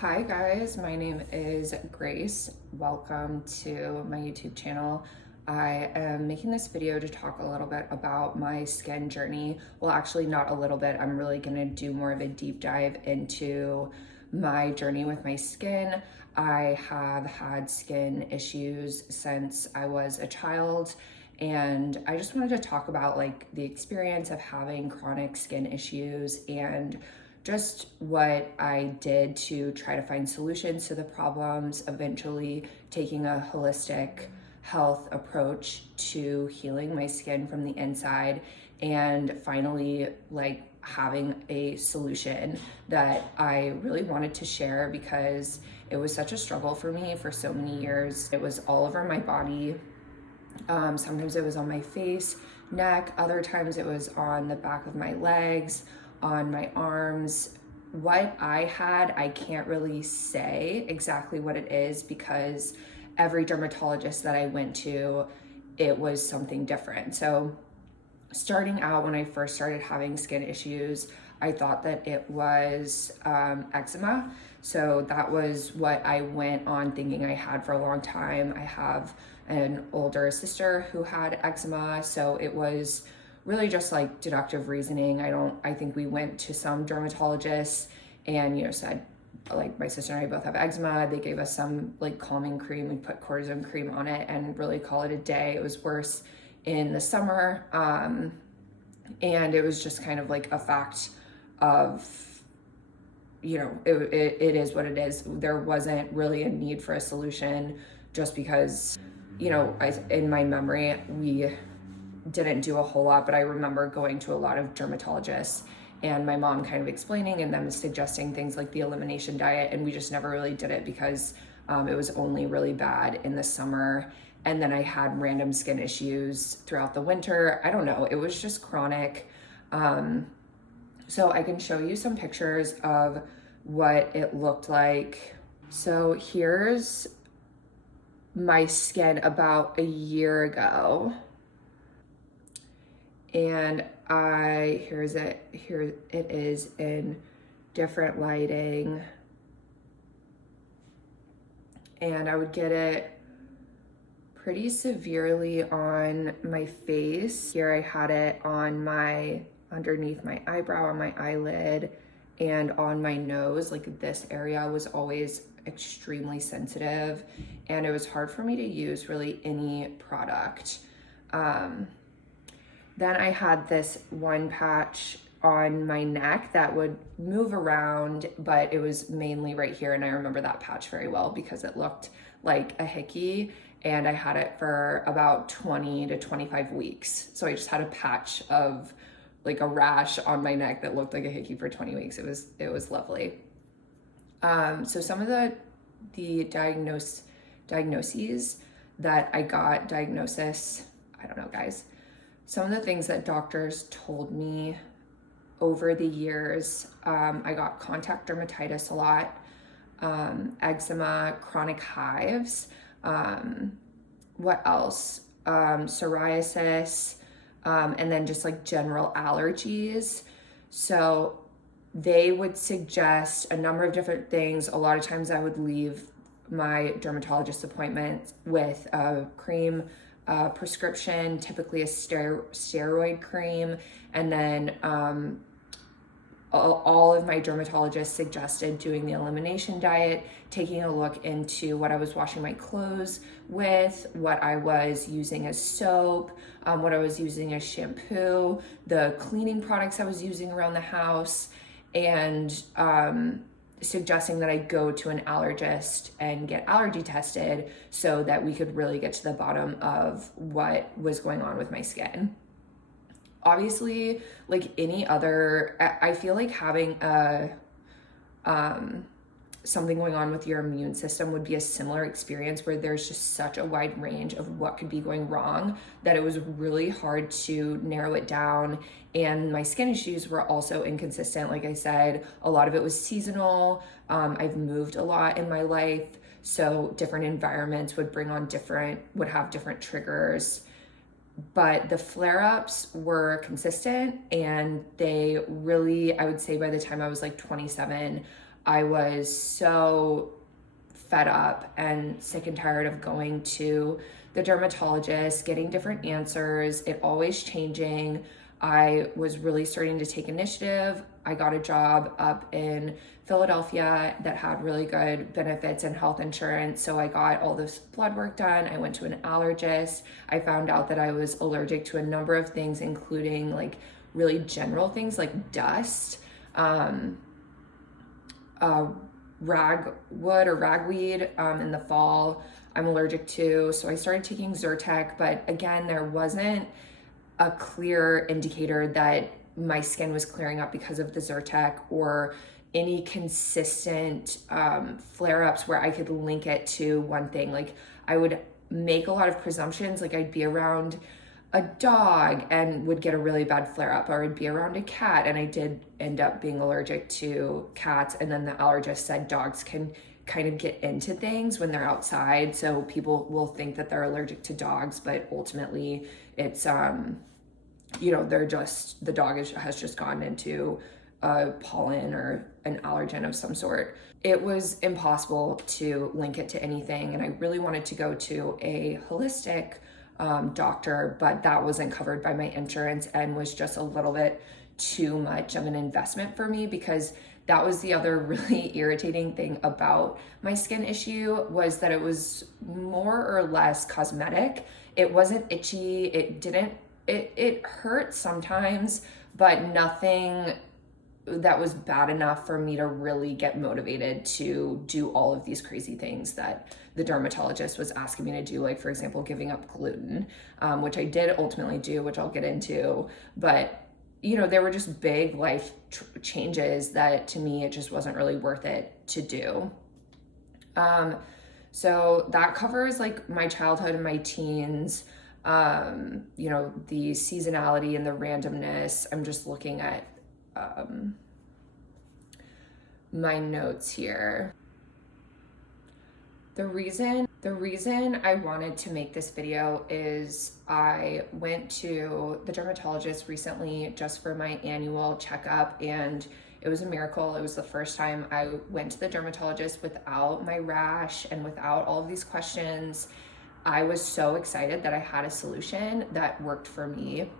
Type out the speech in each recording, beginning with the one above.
Hi guys, my name is Grace. Welcome to my YouTube channel. I am making this video to talk a little bit about my skin journey. Well, actually not a little bit. I'm really gonna do more of a deep dive into my journey with my skin. I have had skin issues since I was a child, and I just wanted to talk about like the experience of having chronic skin issues and just what I did to try to find solutions to the problems, eventually taking a holistic health approach to healing my skin from the inside, and finally like having a solution that I really wanted to share because it was such a struggle for me for so many years. It was all over my body. Sometimes it was on my face, neck, other times it was on the back of my legs, on my arms. What I had, I can't really say exactly what it is because every dermatologist that I went to, it was something different. So starting out, when I first started having skin issues, I thought that it was eczema. So that was what I went on thinking I had for a long time. I have an older sister who had eczema, so it was really just like deductive reasoning. I think we went to some dermatologists and, said, like, my sister and I both have eczema. They gave us some like calming cream. We put cortisone cream on it and really call it a day. It was worse in the summer. And it was just kind of like a fact of, it is what it is. There wasn't really a need for a solution just because, in my memory, we didn't do a whole lot, but I remember going to a lot of dermatologists and my mom kind of explaining and them suggesting things like the elimination diet, and we just never really did it because it was only really bad in the summer, and then I had random skin issues throughout the winter. I don't know, it was just chronic. So I can show you some pictures of what it looked like. So here's my skin about a year ago. And here it is in different lighting. And I would get it pretty severely on my face. Here I had it on underneath my eyebrow, on my eyelid, and on my nose. Like, this area was always extremely sensitive, and it was hard for me to use really any product. Then I had this one patch on my neck that would move around, but it was mainly right here. And I remember that patch very well because it looked like a hickey, and I had it for about 20 to 25 weeks. So I just had a patch of like a rash on my neck that looked like a hickey for 20 weeks. It was lovely. So some of the diagnoses that I got, diagnosis, I don't know, guys. Some of the things that doctors told me over the years, I got contact dermatitis a lot, eczema, chronic hives, what else? Psoriasis, and then just like general allergies. So they would suggest a number of different things. A lot of times I would leave my dermatologist appointment with a cream prescription, typically a steroid cream, and then all of my dermatologists suggested doing the elimination diet, taking a look into what I was washing my clothes with, what I was using as soap, what I was using as shampoo, the cleaning products I was using around the house, and suggesting that I go to an allergist and get allergy tested so that we could really get to the bottom of what was going on with my skin. Obviously, like any other, I feel like having something going on with your immune system would be a similar experience, where there's just such a wide range of what could be going wrong that it was really hard to narrow it down. And my skin issues were also inconsistent. Like I said, a lot of it was seasonal. I've moved a lot in my life, so different environments would have different triggers. But the flare-ups were consistent, and they really, I would say by the time I was like 27, I was so fed up and sick and tired of going to the dermatologist, getting different answers, it always changing. I was really starting to take initiative. I got a job up in Philadelphia that had really good benefits and health insurance. So I got all this blood work done. I went to an allergist. I found out that I was allergic to a number of things, including like really general things like dust, ragwood or ragweed in the fall I'm allergic to. So I started taking Zyrtec, but again, there wasn't a clear indicator that my skin was clearing up because of the Zyrtec or any consistent flare-ups where I could link it to one thing. Like I would make a lot of presumptions, like I'd be around a dog and would get a really bad flare-up, or I'd be around a cat and I did end up being allergic to cats, and then the allergist said dogs can kind of get into things when they're outside, so people will think that they're allergic to dogs, but ultimately it's they're just, the dog has just gone into pollen or an allergen of some sort. It was impossible to link it to anything, and I really wanted to go to a holistic doctor, but that wasn't covered by my insurance and was just a little bit too much of an investment for me, because that was the other really irritating thing about my skin issue, was that it was more or less cosmetic. It wasn't itchy. It hurt sometimes, but nothing that was bad enough for me to really get motivated to do all of these crazy things that the dermatologist was asking me to do, like for example giving up gluten, which I did ultimately do, which I'll get into, but there were just big life changes that to me it just wasn't really worth it to do. So that covers like my childhood and my teens, the seasonality and the randomness. I'm just looking at my notes here. The reason I wanted to make this video is I went to the dermatologist recently just for my annual checkup, and it was a miracle. It was the first time I went to the dermatologist without my rash and without all of these questions. I was so excited that I had a solution that worked for me.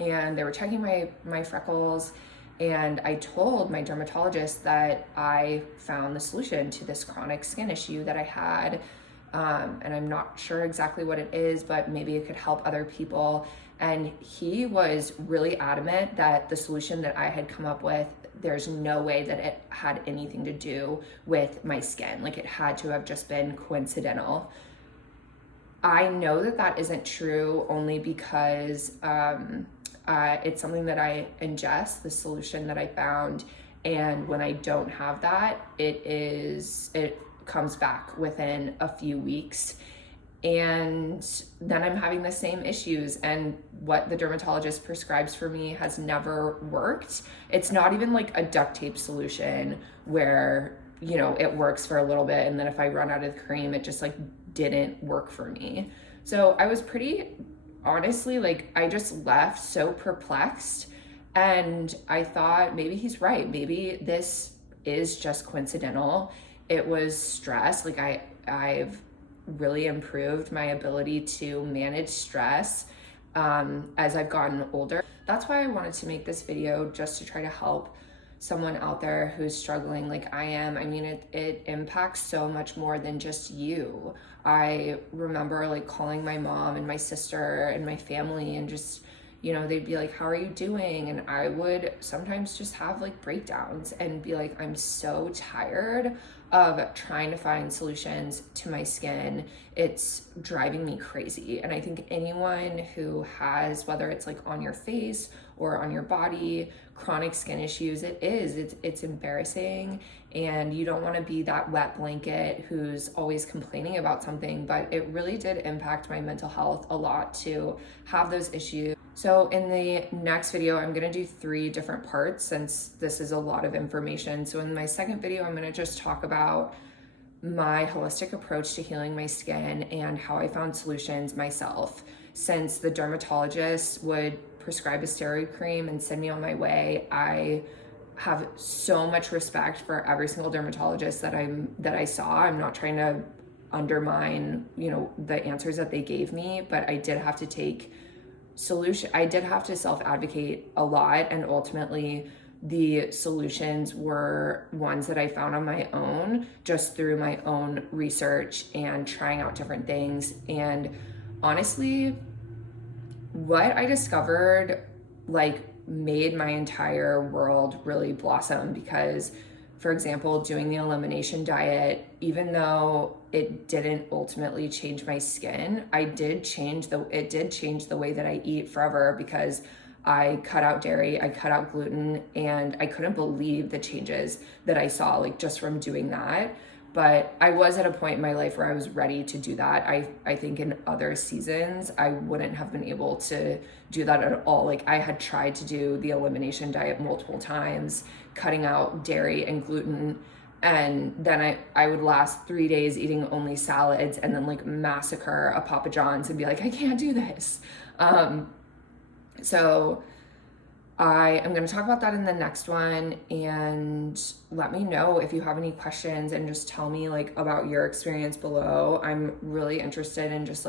And they were checking my freckles, and I told my dermatologist that I found the solution to this chronic skin issue that I had. And I'm not sure exactly what it is, but maybe it could help other people. And he was really adamant that the solution that I had come up with, there's no way that it had anything to do with my skin. Like it had to have just been coincidental. I know that that isn't true only because it's something that I ingest, the solution that I found, and when I don't have that, it comes back within a few weeks, and then I'm having the same issues, and what the dermatologist prescribes for me has never worked. It's not even like a duct tape solution where it works for a little bit, and then if I run out of cream, it just like didn't work for me. So I was pretty honestly, like I just left so perplexed, and I thought maybe he's right. Maybe this is just coincidental. It was stress. Like I've really improved my ability to manage stress as I've gotten older. That's why I wanted to make this video, just to try to help someone out there who's struggling like I am. I mean, it impacts so much more than just you. I remember like calling my mom and my sister and my family, and just, they'd be like, how are you doing? And I would sometimes just have like breakdowns and be like, I'm so tired of trying to find solutions to my skin. It's driving me crazy. And I think anyone who has, whether it's like on your face or on your body, chronic skin issues, it's embarrassing, and you don't want to be that wet blanket who's always complaining about something. But it really did impact my mental health a lot to have those issues. So in the next video, I'm going to do 3 different parts, since this is a lot of information. So in my second video, I'm going to just talk about my holistic approach to healing my skin and how I found solutions myself. Since the dermatologist would prescribe a steroid cream and send me on my way, I have so much respect for every single dermatologist that I saw. I'm not trying to undermine, the answers that they gave me, but I did have to I did have to self-advocate a lot, and ultimately the solutions were ones that I found on my own, just through my own research and trying out different things. And honestly, what I discovered made my entire world really blossom, because, for example, doing the elimination diet, even though it didn't ultimately change my skin, it did change the way that I eat forever, because I cut out dairy, I cut out gluten, and I couldn't believe the changes that I saw just from doing that. But I was at a point in my life where I was ready to do that. I think in other seasons, I wouldn't have been able to do that at all. I had tried to do the elimination diet multiple times, cutting out dairy and gluten. And then I would last 3 days eating only salads, and then massacre a Papa John's and be like, I can't do this. So I am going to talk about that in the next one, and let me know if you have any questions, and just tell me about your experience below. I'm really interested in just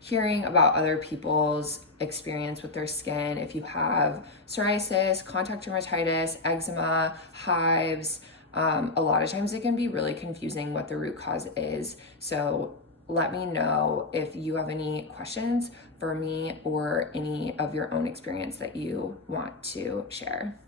hearing about other people's experience with their skin. If you have psoriasis, contact dermatitis, eczema, hives, a lot of times it can be really confusing what the root cause is. So let me know if you have any questions for me or any of your own experience that you want to share.